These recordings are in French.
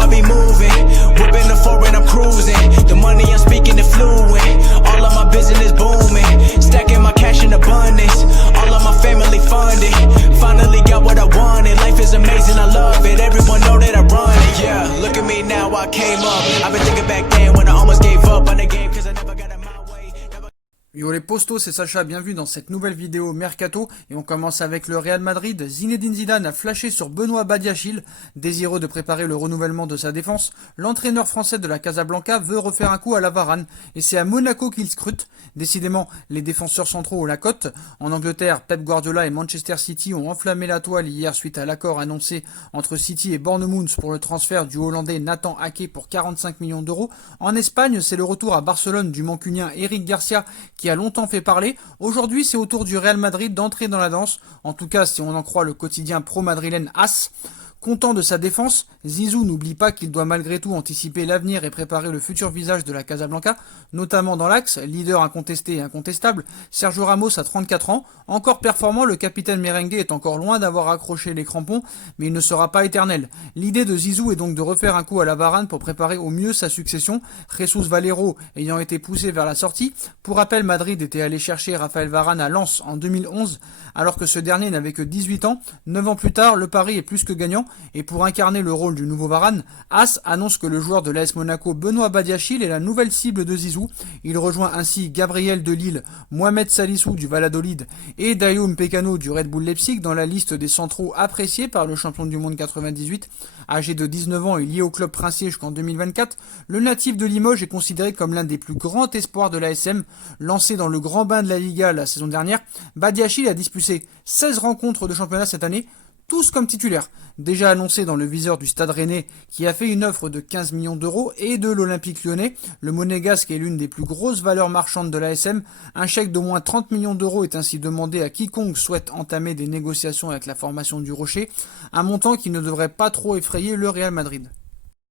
I be moving. Whipping the foreign, I'm cruising. The money I'm speaking is fluent. All of my business booming. Stacking my cash in abundance. All of my family funded. Finally got what I wanted. Life is amazing, I love it. Everyone know that I run it. Yeah, look at me now, I came up. I've been thinking back then when I almost gave up on the game, cause I never got in my way. Yo les postos, c'est Sacha, bienvenue dans cette nouvelle vidéo Mercato et on commence avec le Real Madrid. Zinedine Zidane a flashé sur Benoît Badiachil, désireux de préparer le renouvellement de sa défense. L'entraîneur français de la Casablanca veut refaire un coup à la Varane et c'est à Monaco qu'il scrute. Décidément, les défenseurs centraux ont la cote. En Angleterre, Pep Guardiola et Manchester City ont enflammé la toile hier suite à l'accord annoncé entre City et Bournemouth pour le transfert du Hollandais Nathan Ake pour 45 millions d'euros. En Espagne, c'est le retour à Barcelone du Mancunien Eric Garcia qui a longtemps fait parler. Aujourd'hui, c'est au tour du Real Madrid d'entrer dans la danse. En tout cas, si on en croit le quotidien pro-madrilène AS. Content de sa défense, Zizou n'oublie pas qu'il doit malgré tout anticiper l'avenir et préparer le futur visage de la Casablanca, notamment dans l'axe, leader incontesté et incontestable, Sergio Ramos a 34 ans, encore performant, le capitaine merengue est encore loin d'avoir accroché les crampons, mais il ne sera pas éternel. L'idée de Zizou est donc de refaire un coup à la Varane pour préparer au mieux sa succession, Jesus Valero ayant été poussé vers la sortie. Pour rappel, Madrid était allé chercher Raphaël Varane à Lens en 2011, alors que ce dernier n'avait que 18 ans. 9 ans plus tard, le pari est plus que gagnant. Et pour incarner le rôle du nouveau Varane, AS annonce que le joueur de l'AS Monaco Benoît Badiachil est la nouvelle cible de Zizou. Il rejoint ainsi Gabriel de Lille, Mohamed Salissou du Valladolid et Dayo Mpekano du Red Bull Leipzig dans la liste des centraux appréciés par le champion du monde 98. Âgé de 19 ans et lié au club princier jusqu'en 2024, le natif de Limoges est considéré comme l'un des plus grands espoirs de l'ASM. Lancé dans le grand bain de la Liga la saison dernière, Badiachil a disputé 16 rencontres de championnat cette année, tous comme titulaires. Déjà annoncé dans le viseur du Stade Rennais qui a fait une offre de 15 millions d'euros et de l'Olympique Lyonnais, le Monégasque est l'une des plus grosses valeurs marchandes de l'ASM. Un chèque d'au moins 30 millions d'euros est ainsi demandé à quiconque souhaite entamer des négociations avec la formation du Rocher, un montant qui ne devrait pas trop effrayer le Real Madrid.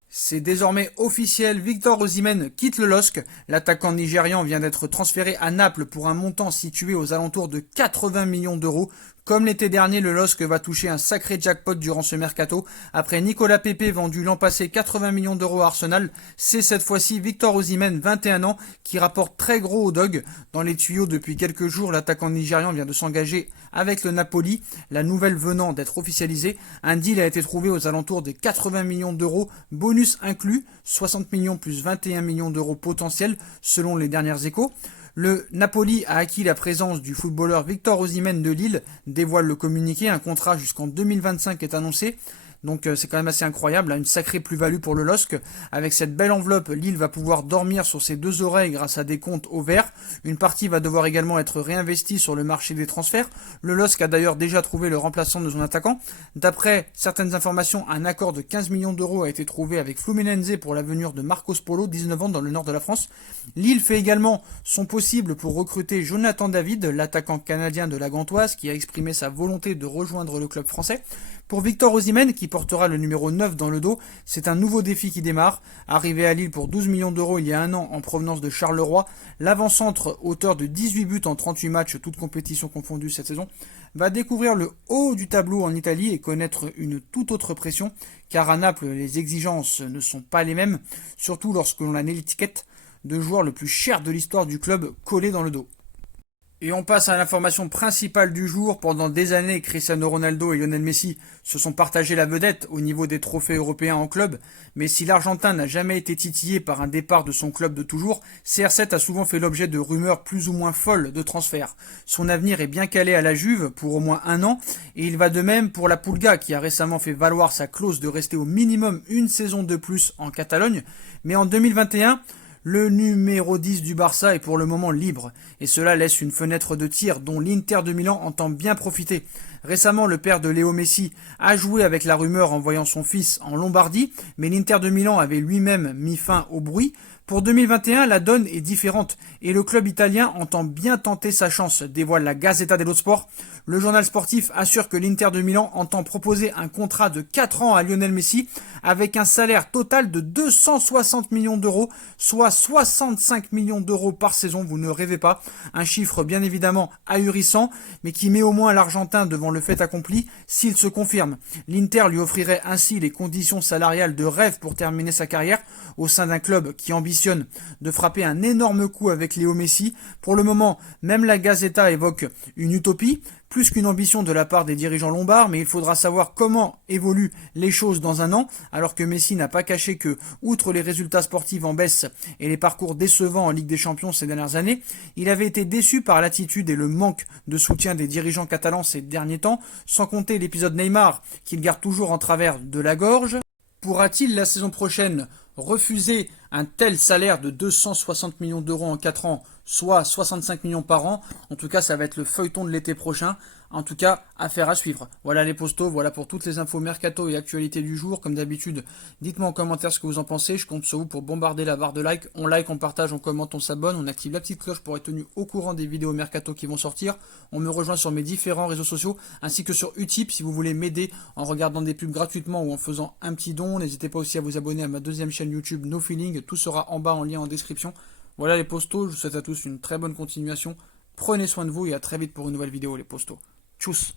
C'est désormais officiel, Victor Osimhen quitte le LOSC. L'attaquant nigérian vient d'être transféré à Naples pour un montant situé aux alentours de 80 millions d'euros. Comme l'été dernier, le LOSC va toucher un sacré jackpot durant ce mercato. Après Nicolas Pepe vendu l'an passé 80 millions d'euros à Arsenal, c'est cette fois-ci Victor Osimhen, 21 ans, qui rapporte très gros au dog. Dans les tuyaux depuis quelques jours, l'attaquant nigérian vient de s'engager avec le Napoli, la nouvelle venant d'être officialisée. Un deal a été trouvé aux alentours des 80 millions d'euros, bonus inclus, 60 millions plus 21 millions d'euros potentiels selon les dernières échos. Le Napoli a acquis la présence du footballeur Victor Osimhen de Lille, dévoile le communiqué, un contrat jusqu'en 2025 est annoncé. Donc c'est quand même assez incroyable, une sacrée plus-value pour le LOSC. Avec cette belle enveloppe, Lille va pouvoir dormir sur ses deux oreilles grâce à des comptes au vert. Une partie va devoir également être réinvestie sur le marché des transferts. Le LOSC a d'ailleurs déjà trouvé le remplaçant de son attaquant. D'après certaines informations, un accord de 15 millions d'euros a été trouvé avec Fluminense pour l'avenir de Marcos Polo, 19 ans, dans le nord de la France. Lille fait également son possible pour recruter Jonathan David, l'attaquant canadien de la Gantoise, qui a exprimé sa volonté de rejoindre le club français. Pour Victor Osimhen, qui portera le numéro 9 dans le dos, c'est un nouveau défi qui démarre. Arrivé à Lille pour 12 millions d'euros il y a un an en provenance de Charleroi, l'avant-centre, auteur de 18 buts en 38 matchs, toutes compétitions confondues cette saison, va découvrir le haut du tableau en Italie et connaître une toute autre pression, car à Naples, les exigences ne sont pas les mêmes, surtout lorsque l'on a l'étiquette de joueur le plus cher de l'histoire du club collé dans le dos. Et on passe à l'information principale du jour. Pendant des années, Cristiano Ronaldo et Lionel Messi se sont partagés la vedette au niveau des trophées européens en club. Mais si l'Argentin n'a jamais été titillé par un départ de son club de toujours, CR7 a souvent fait l'objet de rumeurs plus ou moins folles de transfert. Son avenir est bien calé à la Juve pour au moins un an. Et il va de même pour la Pulga qui a récemment fait valoir sa clause de rester au minimum une saison de plus en Catalogne. Mais en 2021... le numéro 10 du Barça est pour le moment libre, et cela laisse une fenêtre de tir dont l'Inter de Milan entend bien profiter. Récemment, le père de Léo Messi a joué avec la rumeur en voyant son fils en Lombardie, mais l'Inter de Milan avait lui-même mis fin au bruit. Pour 2021, la donne est différente et le club italien entend bien tenter sa chance, dévoile la Gazzetta dello Sport. Le journal sportif assure que l'Inter de Milan entend proposer un contrat de 4 ans à Lionel Messi avec un salaire total de 260 millions d'euros, soit 65 millions d'euros par saison, vous ne rêvez pas. Un chiffre bien évidemment ahurissant, mais qui met au moins l'Argentin devant le fait accompli s'il se confirme. L'Inter lui offrirait ainsi les conditions salariales de rêve pour terminer sa carrière au sein d'un club qui ambitionne de frapper un énorme coup avec Léo Messi. Pour le moment, même la Gazzetta évoque une utopie, plus qu'une ambition de la part des dirigeants lombards, mais il faudra savoir comment évoluent les choses dans un an, alors que Messi n'a pas caché que, outre les résultats sportifs en baisse et les parcours décevants en Ligue des Champions ces dernières années, il avait été déçu par l'attitude et le manque de soutien des dirigeants catalans ces derniers temps, sans compter l'épisode Neymar qu'il garde toujours en travers de la gorge. Pourra-t-il la saison prochaine refuser un tel salaire de 260 millions d'euros en 4 ans, soit 65 millions par an? En tout cas, ça va être le feuilleton de l'été prochain. En tout cas, affaire à suivre. Voilà les postos, voilà pour toutes les infos mercato et actualités du jour. Comme d'habitude, dites-moi en commentaire ce que vous en pensez. Je compte sur vous pour bombarder la barre de like. On like, on partage, on commente, on s'abonne. On active la petite cloche pour être tenu au courant des vidéos mercato qui vont sortir. On me rejoint sur mes différents réseaux sociaux ainsi que sur Utip si vous voulez m'aider en regardant des pubs gratuitement ou en faisant un petit don. N'hésitez pas aussi à vous abonner à ma deuxième chaîne YouTube No Feeling. Tout sera en bas en lien en description. Voilà les postos. Je vous souhaite à tous une très bonne continuation. Prenez soin de vous et à très vite pour une nouvelle vidéo les postos. Tchuss.